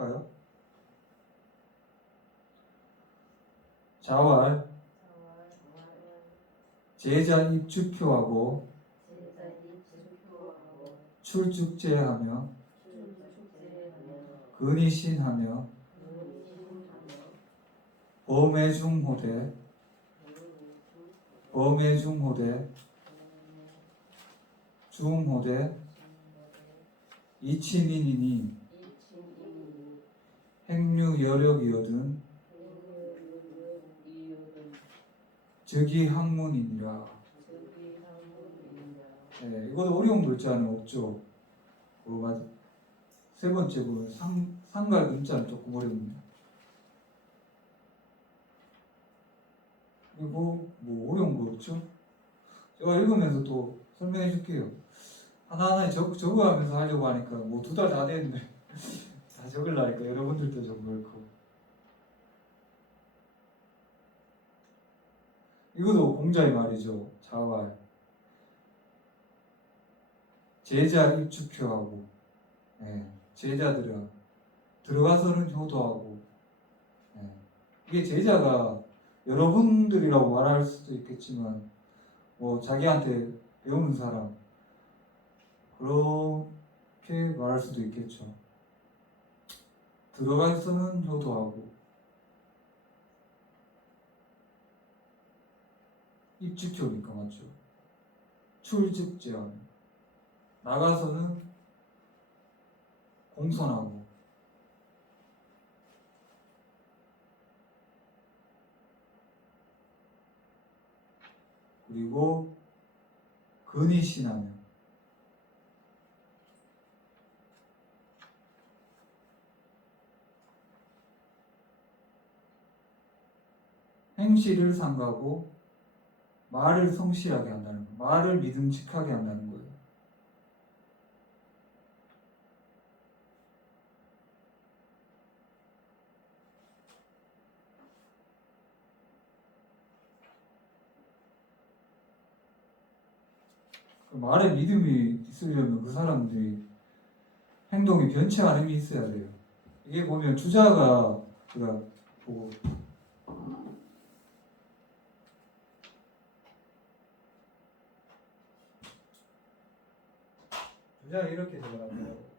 볼까요? 자활, 제자 입주표하고 출축제하며 근의신하며 범해중호대 범해중호대 중호대 이치민이니 행류 여력이거든 즉이 학문이니라. 네, 이것도 어려운 글자는 없죠. 그 맞- 세 번째 그 상, 상갈 음자는 조금 어렵습니다 그리고 뭐 어려운 거 없죠? 제가 읽으면서 또 설명해 줄게요. 하나하나 적, 적어가면서 하려고 하니까 뭐 두 달 다 됐는데 다 적으려니까 여러분들도 좀 그렇고 이것도 공자의 말이죠 자활 제자 입주표하고 예, 제자들은 들어가서는 효도하고 예, 이게 제자가 여러분들이라고 말할 수도 있겠지만 뭐 자기한테 배우는 사람 그렇게 말할 수도 있겠죠. 들어가서는 효도하고 입주표니까 맞죠. 출직 제한. 나가서는 공손하고. 그리고 근의신하며 행실을 삼가고 말을 성실하게 한다는 거, 말을 믿음직하게 한다는 거예요. 그 말에 믿음이 있으려면 그 사람들이 행동이 변치 않음이 있어야 돼요. 이게 보면 주자가 제가 보고 주자가 이렇게 적어놨더라고.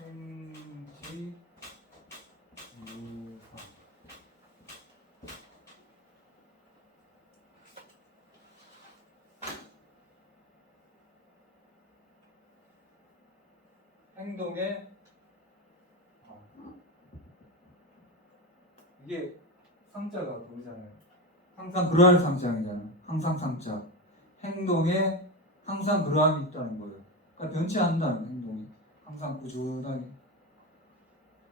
행지 유사 행동의 어. 이게 상자가 보이잖아요. 항상 그러한 상장이잖아요. 항상 상자. 행동에 항상 그러함이 있다는 거예요. 그러니까 변치 않는다는 행동이. 항상 꾸준하게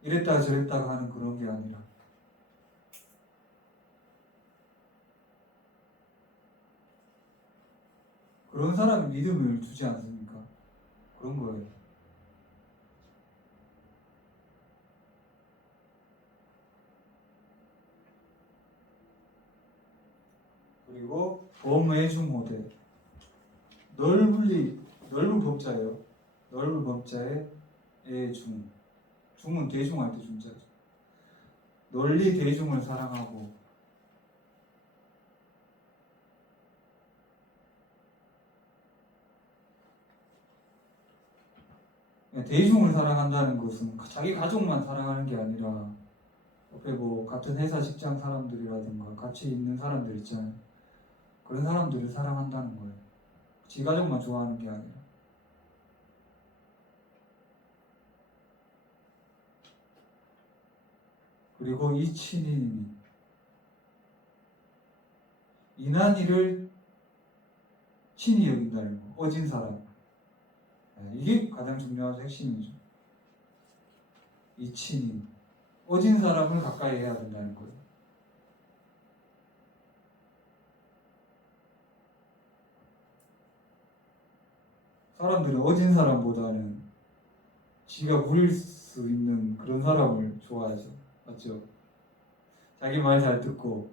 이랬다가 저랬다가 하는 그런 게 아니라 그런 사람이 믿음을 주지 않습니까? 그런 거예요. 그리고 범외중호대 넓리 넓은 법자예요. 넓은 법자에 애중 중은 대중할 때 중자죠. 널리 대중을 사랑하고 대중을 사랑한다는 것은 자기 가족만 사랑하는 게 아니라 옆에 뭐 같은 회사 직장 사람들이라든가 같이 있는 사람들 있잖아요. 그런 사람들을 사랑한다는 거예요. 지 가족만 좋아하는 게 아니라. 그리고 이 친인이 인한 일을 친히 여긴다는 거. 어진 사람. 네, 이게 가장 중요한 핵심이죠. 이 친인. 어진 사람을 가까이 해야 된다는 거예요. 사람들은 어진 사람보다는 지가 부릴 수 있는 그런 사람을 좋아하죠. 맞죠? 자기 말 잘 듣고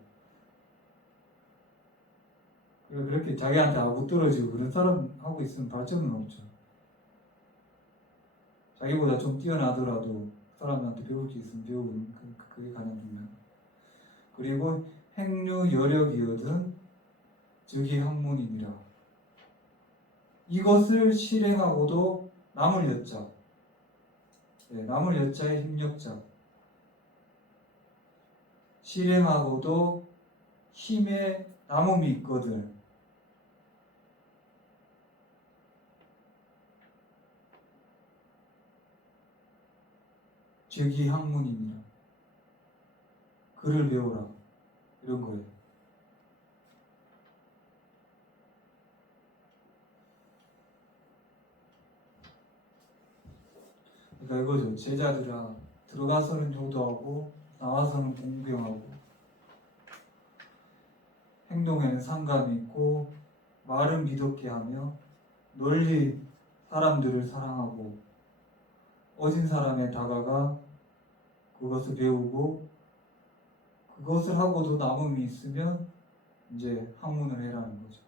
그렇게 자기한테 아구 떨어지고 그런 사람 하고 있으면 발전은 없죠. 자기보다 좀 뛰어나더라도 사람한테 배울 게 있으면 배우는 그- 그게 가장 중요해요. 그리고 행류 여력이거든 즉이 학문이니라. 이것을 실행하고도 남을 여자. 네, 남을 여자의 힘력자. 실행하고도 힘의 남음이 있거든. 즉이 학문이니라. 글을 배워라. 이런 거예요. 이거죠. 제자들아 들어가서는 효도하고 나와서는 공경하고 행동에는 상감이 있고 말은 믿었게 하며 널리 사람들을 사랑하고 어진 사람에 다가가 그것을 배우고 그것을 하고도 남음이 있으면 이제 학문을 해라는 거죠.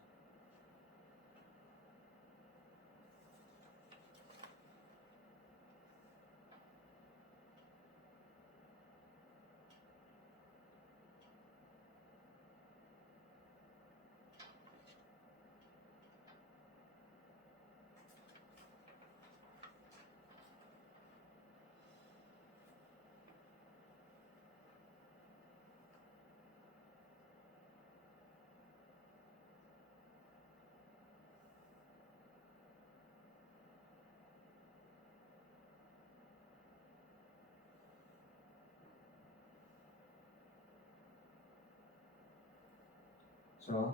자,